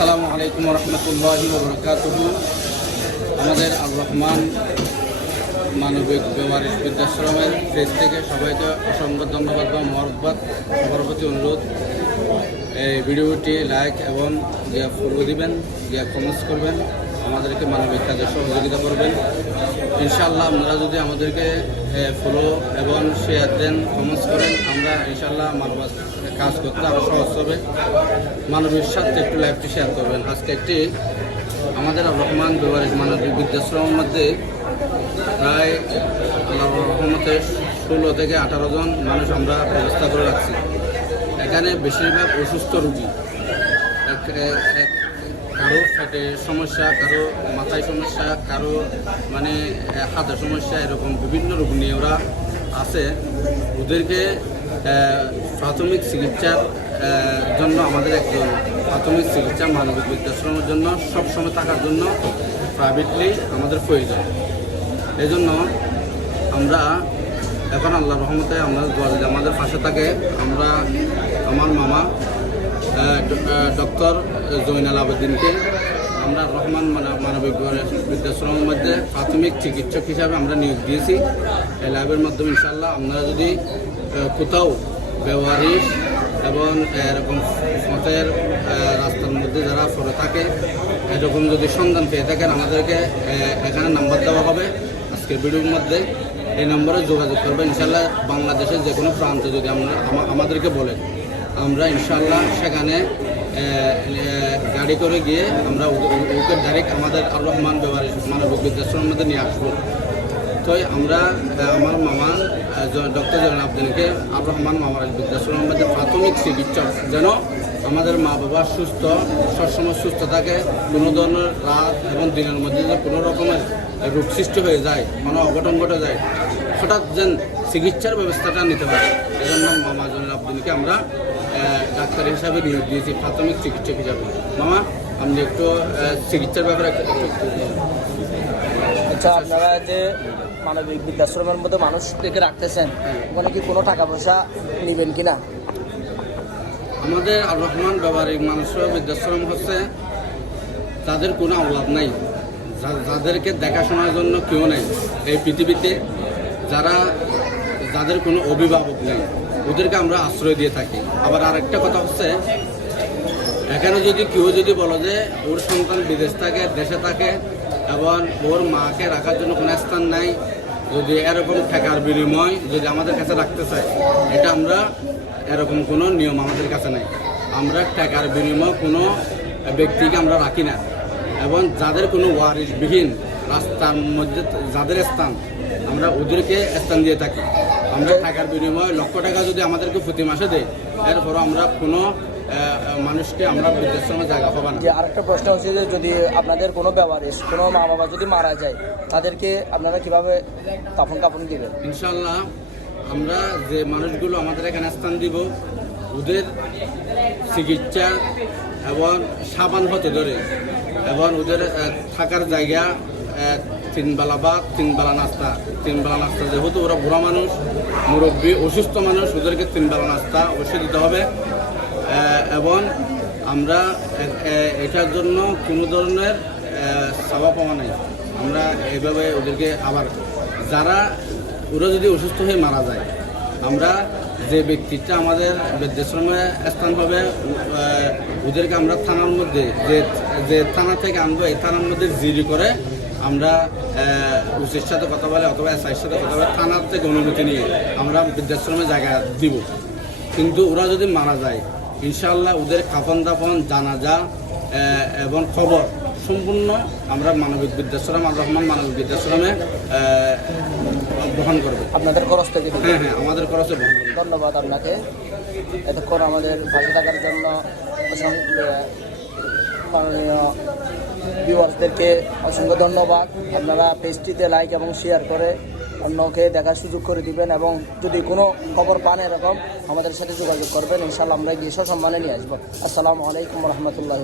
আসসালামু আলাইকুম রহমতুল্লাহি আমাদের আল রহমান মানবিক ব্যবহারিক বৃদ্ধাশ্রমের দেশ থেকে সবাইকে অসংখ্য ধন্যবাদ বা মহব্বত সবার প্রতি অনুরোধ। এই ভিডিওটি লাইক এবং গিয়া ফলো দিবেন গিয়া কমেন্টস করবেন। আমাদেরকে মানবিক কাজে সহযোগিতা করবেন। ইনশাল্লাহ আপনারা যদি আমাদেরকে ফলো এবং শেয়ার দেন কমেন্টস করেন, আমরা ইনশাল্লাহ মানব কাজ করতে আরও সহজ হবে। মানবিক স্বার্থে একটু লাইভটি শেয়ার করবেন। আজকে একটি আমাদের রহমান ব্যবহারিক মানবিক বৃদ্ধাশ্রমের মধ্যে প্রায় রহমতে ষোলো থেকে আঠারো জন মানুষ আমরা ব্যবস্থা করে রাখছি। এখানে বেশিরভাগ অসুস্থ রুগী। এক- কারও পেটের সমস্যা, কারও মাথায় সমস্যা, কারও মানে হাতের সমস্যা, এরকম বিভিন্ন রোগ নিয়ে ওরা আছে। ওদেরকে প্রাথমিক চিকিৎসার জন্য আমাদের একজন প্রাথমিক চিকিৎসা মানবিক বৃদ্ধাশ্রমের জন্য, সবসময় থাকার জন্য প্রাইভেটলি আমাদের প্রয়োজন। এই জন্য আমরা এখন আল্লাহ রহমতে আমরা আমাদের পাশে থাকে আমরা, আমার মামা ডক্টর জৈনাল আবেদিনকে আমরা রহমান মানা- মানবিক বৃদ্ধাশ্রমের মধ্যে প্রাথমিক চিকিৎসক হিসাবে আমরা নিয়োগ দিয়েছি। এই ল্যাবের মাধ্যমে ইনশাল্লাহ আপনারা যদি কোথাও ব্যবহারিক এবং এরকম পথের রাস্তার মধ্যে যারা পড়ে থাকে, এরকম যদি সন্ধান পেয়ে থাকেন, আমাদেরকে এখানে নাম্বার দেওয়া হবে। আজকের ভিডিওর মধ্যে এই নম্বরে যোগাযোগ করবেন। ইনশাল্লাহ বাংলাদেশের যে কোনো প্রান্তে যদি আমরা আমাদেরকে বলেন। আমরা ইনশাল্লাহ সেখানে গাড়ি করে গিয়ে আমরা ওকে ডাইরেক্ট আমাদের আর রহমান ব্যবহার মানবিক বৃদ্ধাশ্রমের মধ্যে নিয়ে আসব। তো আমরা আমার মামা ডক্টর জয়ন আবদিনকে আর রহমান মামার বৃদ্ধাশ্রমের মধ্যে প্রাথমিক চিকিৎসক যেন আমাদের মা বাবা সুস্থ, সবসময় সুস্থ থাকে, কোনো ধরনের রাত এবং দিনের মধ্যে যে কোনো রকমের রোগ সৃষ্টি হয়ে যায়, কোনো অঘটন ঘটে যায়, হঠাৎ যেন চিকিৎসার ব্যবস্থাটা নিতে পারে। এজন্য মামা জয়ন আবদিনকে আমরা ডাক্তার হিসাবে নিয়োগ দিয়েছি প্রাথমিক চিকিৎসক হিসাবে। মামা আপনি একটু চিকিৎসার ব্যাপারে আচ্ছা আপনারা যে মানবিক বৃদ্ধাশ্রমের মধ্যে মানুষকে রাখতেছেন ওখানে কি কোনো টাকা পয়সা নেবেন কি না আমাদের আর রহমান ব্যবহারিক মানুষের বৃদ্ধাশ্রম হচ্ছে তাদের কোনো অভাব নাই। যাদেরকে দেখাশোনার জন্য কেউ নেই। এই পৃথিবীতে যারা যাদের কোনো অভিভাবক নেই। ওদেরকে আমরা আশ্রয় দিয়ে থাকি। আবার আরেকটা কথা হচ্ছে, এখানে যদি কেউ যদি বলো যে ওর সন্তান বিদেশ থাকে, দেশে থাকে, এবং ওর মাকে রাখার জন্য কোনো স্থান নাই, যদি এরকম টাকার বিনিময় যদি আমাদের কাছে রাখতে চায়, এটা আমরা এরকম কোনো নিয়ম আমাদের কাছে নেই। আমরা টাকার বিনিময় কোনো ব্যক্তিকে আমরা রাখি না। এবং যাদের কোনো ওয়ারিশবিহীন রাস্তার মধ্যে, যাদের স্থান আমরা ওদেরকে স্থান দিয়ে থাকি। আমরা টাকার বিনিময়ে লক্ষ টাকা যদি আমাদেরকে প্রতি মাসে দেয় এরপর আমরা কোনো মানুষকে আমরা বৃদ্ধাশ্রমে জায়গা পাবো না। যে আরেকটা প্রশ্ন হচ্ছে যে যদি আপনাদের কোনো ব্যবহারিস কোনো মা বাবা যদি মারা যায় তাদেরকে আপনারা কীভাবে কাফন কাফন দিবেন? ইনশাল্লাহ আমরা যে মানুষগুলো আমাদের এখানে স্থান দিব ওদের চিকিৎসা এবং সাবান হতে ধরে এবং ওদের থাকার জায়গা আহ, তিন বেলা বা তিন বেলা নাস্তা। তিন বেলা নাস্তা যেহেতু ওরা বুড়া মানুষ মুরব্বী অসুস্থ মানুষ ওদেরকে তিন বেলা নাস্তা অবশ্যই দিতে হবে। এবং আমরা এটার জন্য কোনো ধরনের চাওয়া পাওয়া নেই। আমরা এইভাবে ওদেরকে আবার যারা ওরা যদি অসুস্থ হয়ে মারা যায় আমরা যে ব্যক্তিটা আমাদের বৃদ্ধাশ্রমে স্থান পাবে ওদেরকে আমরা থানার মধ্যে যে যে থানা থেকে আনব এই থানার মধ্যে জিডি করে আমরা উচির সাথে কথা বলে অথবা এসআইয়ের সাথে কথা বলে থানার থেকে অনুমতি নিয়ে আমরা বৃদ্ধাশ্রমে জায়গা দিব। কিন্তু ওরা যদি মারা যায় ইনশাল্লাহ ওদের কাফন দাফন জানাজা এবং খবর সম্পূর্ণ আমরা মানবিক বৃদ্ধাশ্রম আর রহমান মানবিক বৃদ্ধাশ্রমে গ্রহণ করব। আপনাদের খরচ থেকে হ্যাঁ হ্যাঁ আমাদের খরচে বহন করব। ধন্যবাদ আপনাকে। এতক্ষণ আমাদের পাশে থাকার জন্য মাননীয় ভিউয়ার্সদেরকে অসংখ্য ধন্যবাদ। আপনারা পেজটিতে লাইক এবং শেয়ার করে অন্যকে দেখার সুযোগ করে দিবেন এবং যদি কোনো খবর পান এরকম, আমাদের সাথে যোগাযোগ করবেন। ইনশাল্লাহ আমরা গিয়ে সসম্মানে নিয়ে আসব। আসসালামু আলাইকুম রহমতুল্লাহ